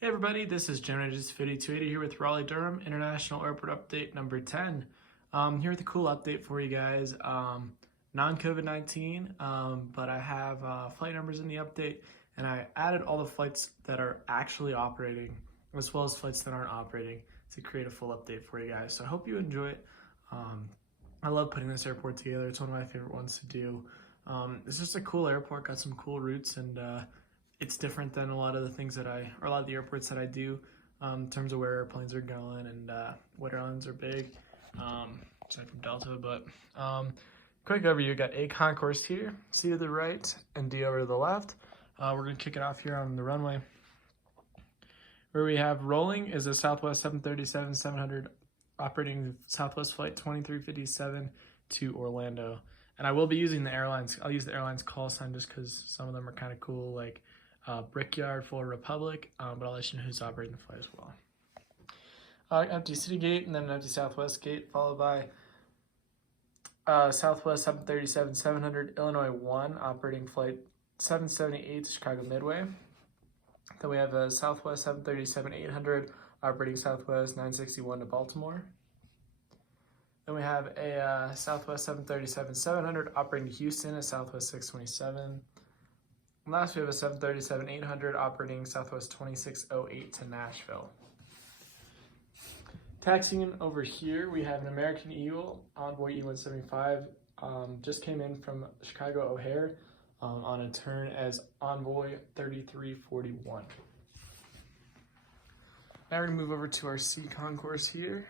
Hey everybody, this is Gemini 5280 here with Raleigh-Durham International Airport Update number 10. Here with a cool update for you guys. Non-COVID-19, but I have flight numbers in the update, and I added all the flights that are actually operating as well as flights that aren't operating to create a full update for you guys. So I hope you enjoy it. I love putting this airport together. It's one of my favorite ones to do. It's just a cool airport, got some cool routes, and it's different than a lot of the things that a lot of the airports that I do in terms of where airplanes are going and what airlines are big, aside from Delta. But quick overview, got A concourse here, C to the right, and D over to the left. We're going to kick it off here on the runway. Where we have rolling is a Southwest 737-700 operating Southwest flight 2357 to Orlando. And I will be using the airlines. I'll use the airlines call sign just because some of them are kind of cool, like Brickyard for Republic, but I'll let you know who's operating the flight as well. Empty City Gate and then an empty Southwest Gate, followed by Southwest 737-700 Illinois 1 operating flight 778 to Chicago Midway. Then we have a Southwest 737-800 operating Southwest 961 to Baltimore. Then we have a Southwest 737-700 operating to Houston, a Southwest 627. And last, we have a 737-800 operating Southwest 2608 to Nashville. Taxiing over here, we have an American Eagle Envoy E-175. Just came in from Chicago O'Hare on a turn as Envoy 3341. Now we're going to move over to our C concourse here.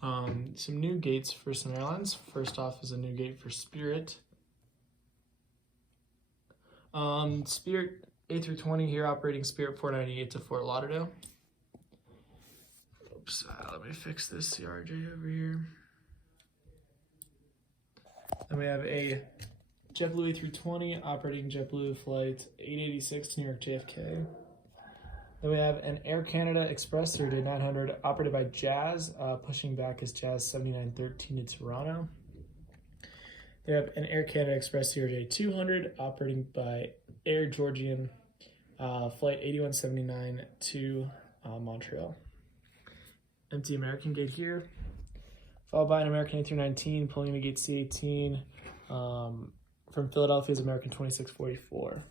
Some new gates for some airlines. First off is a new gate for Spirit. Spirit A320 here operating Spirit 498 to Fort Lauderdale. Oops, let me fix this CRJ over here. Then we have a JetBlue A320 operating JetBlue flight 886 to New York JFK. Then we have an Air Canada Express 900 operated by Jazz, pushing back as Jazz 7913 to Toronto. They have an Air Canada Express CRJ 200 operating by Air Georgian, flight 8179 to Montreal. Empty American gate here, followed by an American A319 pulling into gate C18 from Philadelphia's American 2644.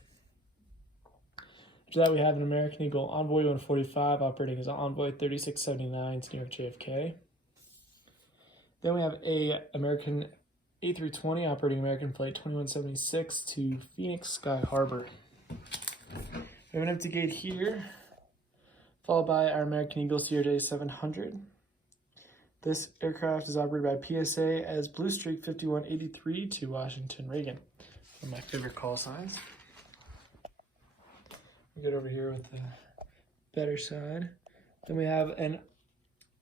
After that, we have an American Eagle Envoy 145 operating as Envoy 3679 to New York JFK. Then we have a American A320 operating American flight 2176 to Phoenix Sky Harbor. We have an empty gate here, followed by our American Eagle CRJ 700. This aircraft is operated by PSA as Blue Streak 5183 to Washington Reagan. One of my favorite call signs. We get over here with the better side. Then we have an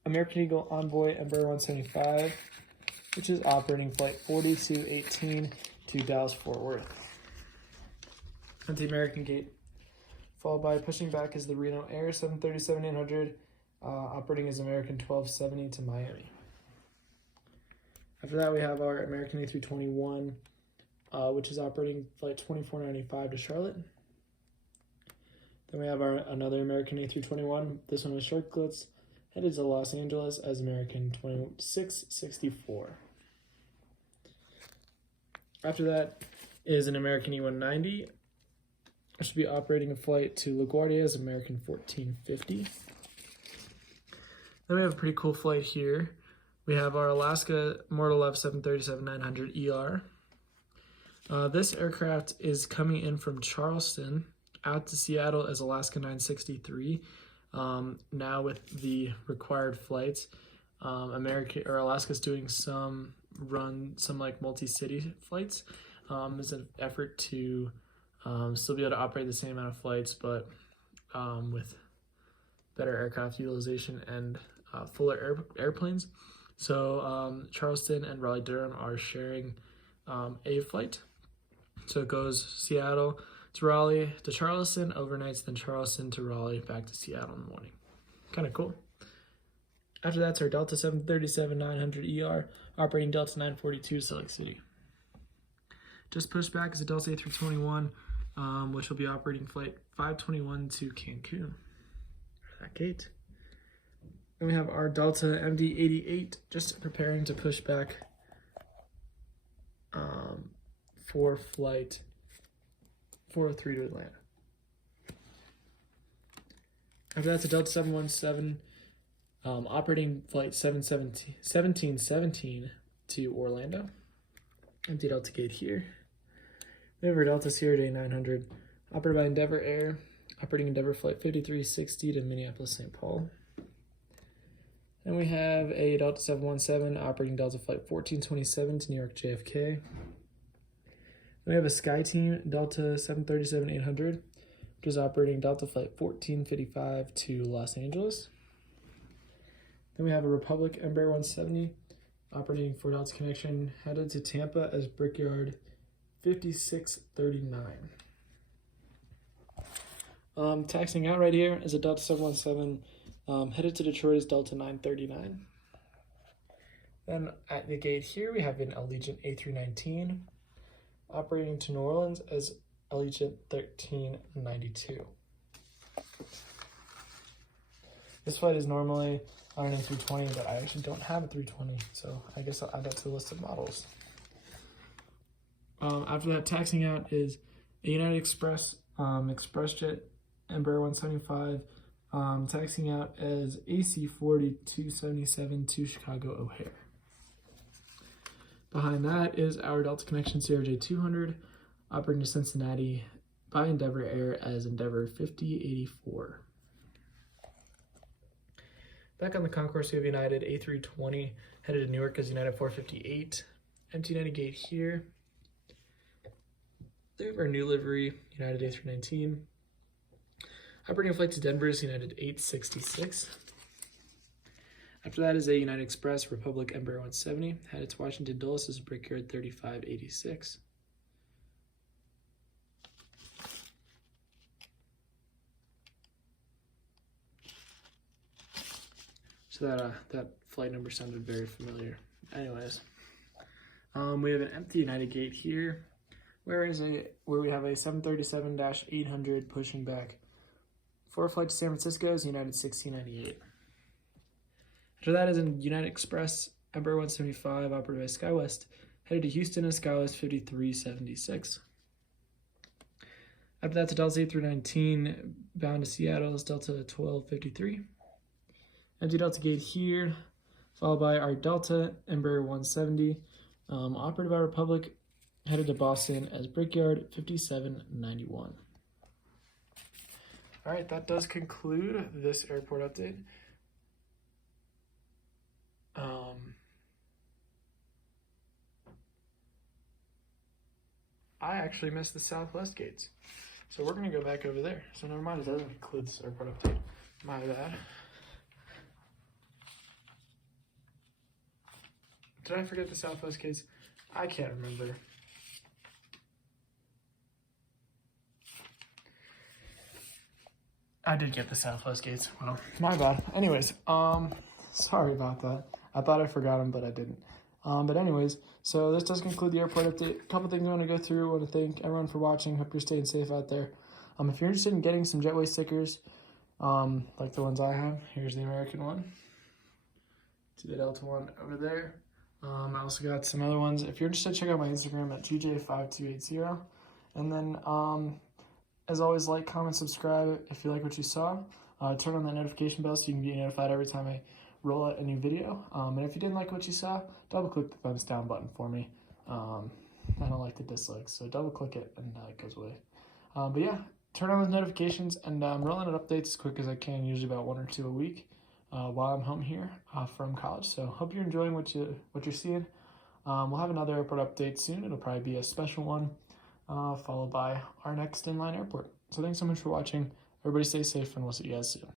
American Eagle Envoy Embraer 175, which is operating flight 4218 to Dallas-Fort Worth. Empty American gate, followed by pushing back is the Reno Air 737-800, operating as American 1270 to Miami. After that, we have our American A321, which is operating flight 2495 to Charlotte. Then we have another American A321, this one with short glitz, headed to Los Angeles as American 2664. After that is an American E190, which will be operating a flight to LaGuardia as American 1450. Then we have a pretty cool flight here. We have our Alaska Mortal Love 737-900 ER. This aircraft is coming in from Charleston out to Seattle as Alaska 963. Now with the required flights, Alaska's doing some like multi-city flights as an effort to still be able to operate the same amount of flights, but with better aircraft utilization and fuller airplanes. So Charleston and Raleigh-Durham are sharing a flight. So it goes Seattle to Raleigh to Charleston, overnights, then Charleston to Raleigh, back to Seattle in the morning. Kind of cool. After that's our Delta 737-900 ER, operating Delta 942 to Salt Lake City. Just pushed back is a Delta A321, which will be operating flight 521 to Cancun. gate. Then we have our Delta MD-88 just preparing to push back for flight 403 to Atlanta. After that's a Delta 717 operating flight 1717 to Orlando. Empty Delta gate here. We have our Delta Sierra Day 900 operated by Endeavor Air, operating Endeavor flight 5360 to Minneapolis, St. Paul. Then we have a Delta 717 operating Delta flight 1427 to New York JFK. Then we have a SkyTeam Delta 737-800, which is operating Delta flight 1455 to Los Angeles. Then we have a Republic Embraer 170 operating for Delta Connection headed to Tampa as Brickyard 5639. Taxiing out right here is a Delta 717 headed to Detroit as Delta 939. Then at the gate here we have an Allegiant A319 operating to New Orleans as Allegiant 1392. This flight is normally on an A320, but I actually don't have a 320, so I guess I'll add that to the list of models. After that, taxiing out is a United Express ExpressJet Embraer 175, taxiing out as AC-40 277 to Chicago O'Hare. Behind that is our Delta Connection CRJ 200, operating to Cincinnati by Endeavor Air as Endeavor 5084. Back on the concourse, we have United A320 headed to Newark as United 458. Empty United gate here. We have our new livery, United A319. Operating flight to Denver is United 866. After that is a United Express Republic Embraer 170, headed to Washington Dulles as Brickyard 3586. So that flight number sounded very familiar. Anyways, we have an empty United gate here, where we have a 737-800 pushing back for a flight to San Francisco as United 1698. After that is a United Express Embraer 175 operated by SkyWest, headed to Houston as SkyWest 5376. After that's a Delta A319 bound to Seattle as Delta 1253. Empty Delta gate here, followed by our Delta Embraer 170, operated by Republic, headed to Boston as Brickyard 5791. All right, that does conclude this airport update. I actually missed the Southwest gates, so we're gonna go back over there. So never mind, it doesn't include this airport update. My bad. Did I forget the Southwest gates? I can't remember. I did get the Southwest gates. Well, my bad. Anyways, sorry about that. I thought I forgot them, but I didn't. But anyways, so this does conclude the airport update. A couple things I want to go through. I want to thank everyone for watching. Hope you're staying safe out there. If you're interested in getting some Jetway stickers, like the ones I have, here's the American one. See the Delta one over there. I also got some other ones. If you're interested, check out my Instagram at GJ5280. And then, as always, like, comment, subscribe if you like what you saw. Turn on that notification bell so you can be notified every time I roll out a new video. And if you didn't like what you saw, double click the thumbs down button for me. I don't like the dislikes, so double click it and it goes away. But yeah, turn on those notifications, and I'm rolling out updates as quick as I can, usually about 1 or 2 a week while I'm home here from college. So hope you're enjoying what you're seeing. We'll have another airport update soon. It'll probably be a special one, followed by our next inline airport. So thanks so much for watching. Everybody stay safe, and we'll see you guys soon.